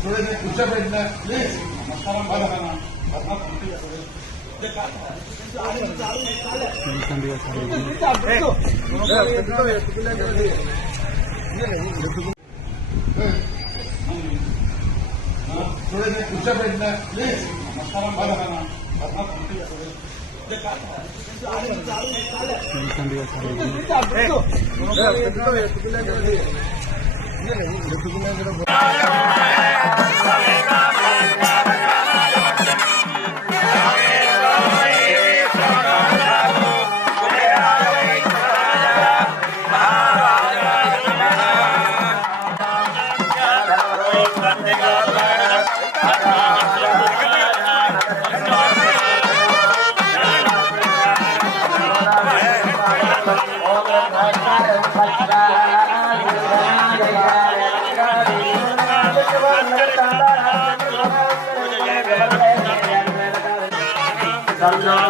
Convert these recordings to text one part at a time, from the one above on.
थोड़े से कुछ बैठना प्लीज़ थोड़े से कुछ बैठना प्लीज़ मसाला కూర్చోబెట్టిన ప్లీజ్ Daniel.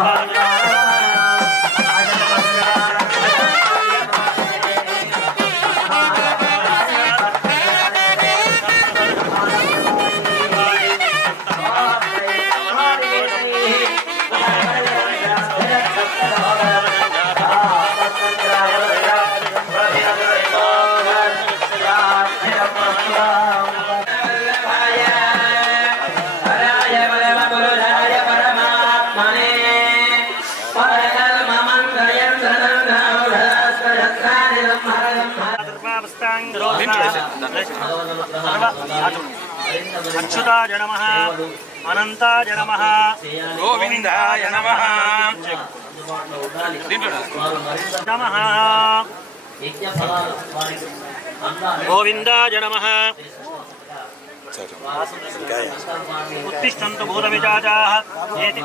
అచ్యుతాయ నమ అనంతాయ నమ గోవిందాయ నమ. నమ గోవిందాయ నమ. उत्तिष्ठन्तभूतविजाजाः एति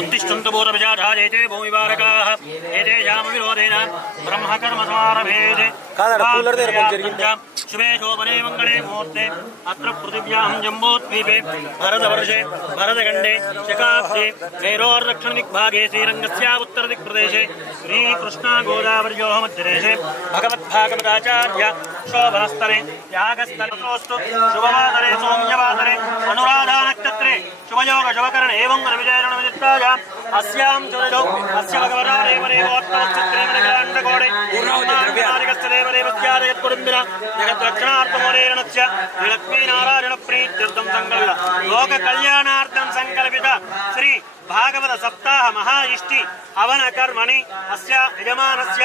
उत्तिष्ठन्तभूतविजाजाः एते भूमिवारकाः एतेषामविरोधेन ब्रह्मकर्मसमारभेत् शुभे शोभने मङ्गले मुहूर्ते अत्र पृथिव्यां जम्बूद्वीपे भरतवर्षे भरतखण्डे शकाब्दे वैरोर्दक्षिणदिग्भागे श्रीरङ्गस्यावुत्तरदिक्प्रदेशे श्रीकृष्णागोदावर्योः मध्यदेशे भगवद्भागवताचार्य మేరోర్దక్షిణ దిగ్భాగే శుభవాదరే సౌమ్యవాదరే అనురాధా నక్షత్రే శుభయోగ శుభకరణ ఏం విజయరణ విదిత్తాయ అస్యాం జ్వరలో అస్య భగవతా దేవరేవోత్తమక్షత్రే మనగాండకోడే పూర్ణాధికస్థదేవదేవస్యాదయత్కుటుంబిన జగద్రక్షణార్థమూలేరణస్య లక్ష్మీనారాయణ ప్రీత్యర్థం సంకల్ప లోక కళ్యాణార్థం సంకల్పిత. శ్రీ భాగవత సప్తాహ మహా ఇష్టి హవన కర్మణి అస్య యజమానస్య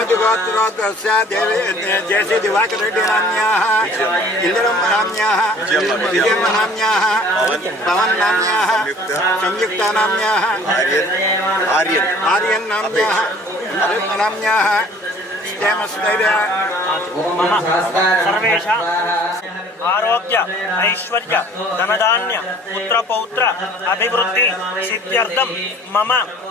इरुमतिगोत्रोद्भवस्य देवी जयश्री दिवाकर रेड्डी नाम्न्याः इन्द्रम नाम्न्याः विजयम्म नाम्न्याः पवन नाम्न्याः संयुक्ता नाम्न्याः ఆర్యన్ आर्यन् नाम्न्याः रत्न नाम्न्याः क्षेमस्थैर्य మమ సర్వేషాం ఆరోగ్య ఐశ్వర్య ధనధాన్య పుత్రపౌత్ర అభివృద్ధి సిద్ధ్యర్థం మమ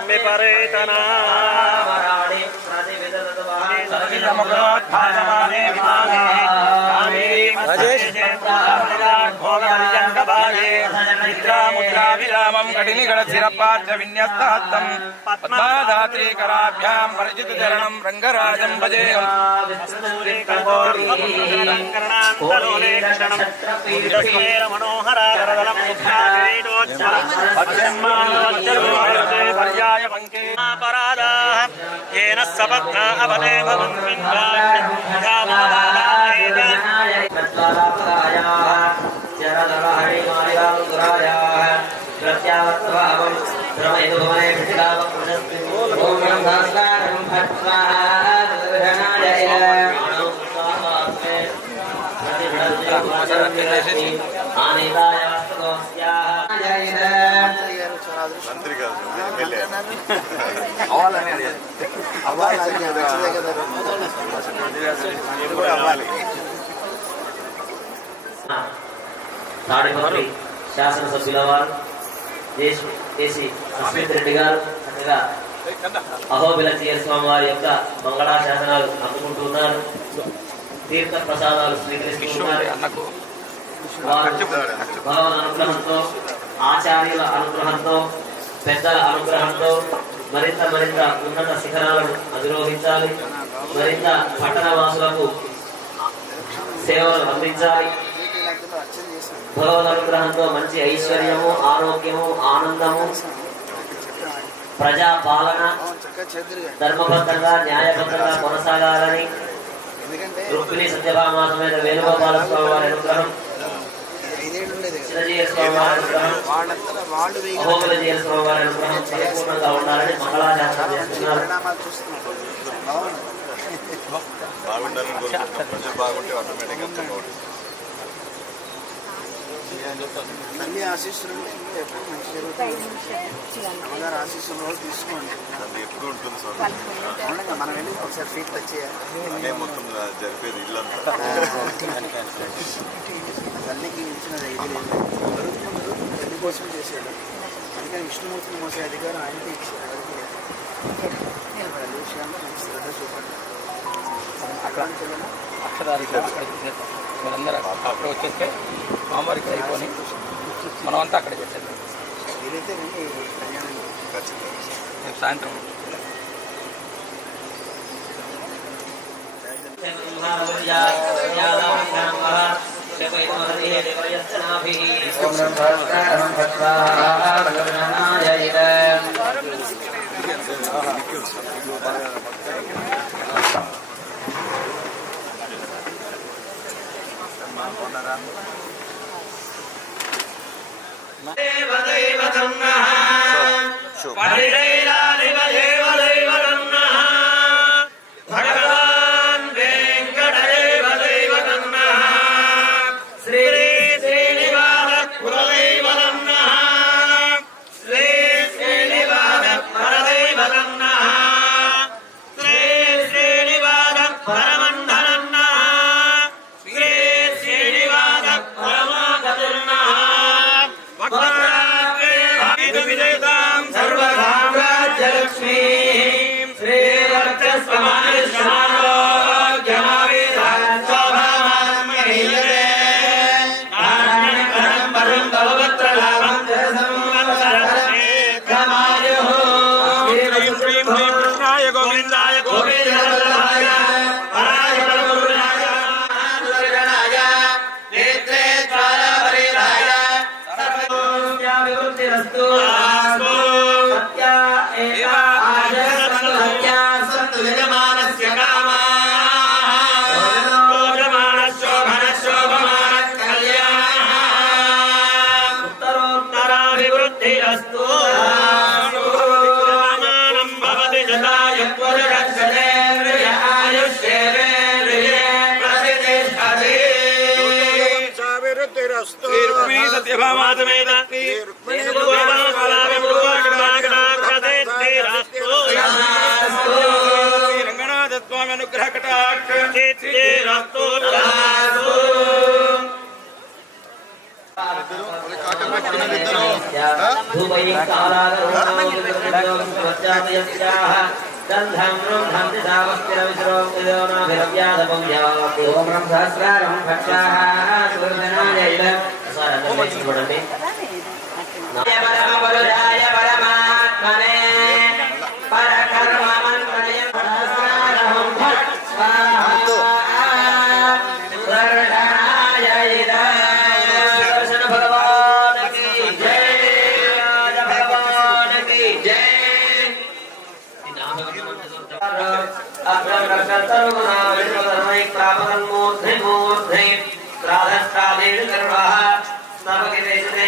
భాగ్యమస్వైరత్వాజాధాస్తం విపరేతనా నిద్రాముద్రావిరామం కటినిగడచిరపాద్య విన్యస్తాత్తం పద్మాధాత్రీకరాభ్యాం పరిచిత చరణం రంగరాజం భజేయం य पङ्केपराधा येन सपत्ना अवने प्रत्यावत्त्वावं श्रमयदुभवने प्रतिलावप्रशस्ति ॐ नमस्कारं भट्वाः प्रतिभ्रज्य आनेदाय वस्तुस्याः అవ్వాలని అడిగారు నేను కూడా అవ్వాలి. తాడిపత్రి శాసనసభ్యుల వారు అస్మిత్ రెడ్డి గారు చక్కగా అహోబిలచీయ స్వామి వారి యొక్క మంగళా శాసనాలు అందుకుంటున్నారు తీర్థ ప్రసాదాలు స్వీకరిస్తున్నారు అన్నకు వారు భగవద్ అనుగ్రహంతో ఆచార్యుల అనుగ్రహంతో పెద్దల అనుగ్రహంతో మరింత మరింత ఉన్నత శిఖరాలను అధిరోహించాలి. మరింత పట్టణ వాసులకు సేవలు అందించాలి. భగవద్ అనుగ్రహంతో మంచి ఐశ్వర్యము ఆరోగ్యము ఆనందము ప్రజా పాలన ధర్మబద్ధంగా న్యాయబద్ధంగా కొనసాగాలని రుక్మిణి సత్యభామ సమేత వేణుగోపాల స్వామి వారి అనుగ్రహం చిరంజీవి స్వామి వారి అనుగ్రహం అహోబలజీయ స్వామి వారి అనుగ్రహం పరిపూర్ణంగా ఉండాలని మంగళాశాసనం చేస్తున్నారు బాగుండాలని ప్రజలు బాగుంటే ఆటోమేటిక్గా తల్లి ఆశీస్సులు ఉంటే ఇంకా ఎప్పుడు మంచి జరుగుతుంది. అమ్మగారు ఆశీస్సులు రోజు తీసుకోండి. ఎప్పుడు ఉంటుంది సార్? మనం వెళ్ళి ఒకసారి ఫీట్ టచ్ చేయాలి. అదే మొత్తం జరిపేది ఇల్లంతా. తల్లికి ఇచ్చిన లేదు తల్లి కోసం చేశాడు. అందుకని విష్ణుమూర్తిని మోసే అధికారం ఆయనకి ఇచ్చాడు. నిలబడాలి. మంచి శ్రద్ధ చూపండి. అక్కడ చెల్లెమ్మా. మీరందరూ అక్కడ వచ్చేస్తే మామూలుగా అయిపోయి మనం అంతా అక్కడ ఖచ్చితంగా రేపు సాయంత్రం పరిడైరా చావిరుద్ధిరస్తు రుక్మిణీ సత్యభామాతమేత రంగనాథస్వామి అనుగ్రహ కటాక్ష గంధం బ్రహ్మం దిశావస్తిరవిశ్రోం సహస్రారం భక్షాః చూడండి పరమాత్మనే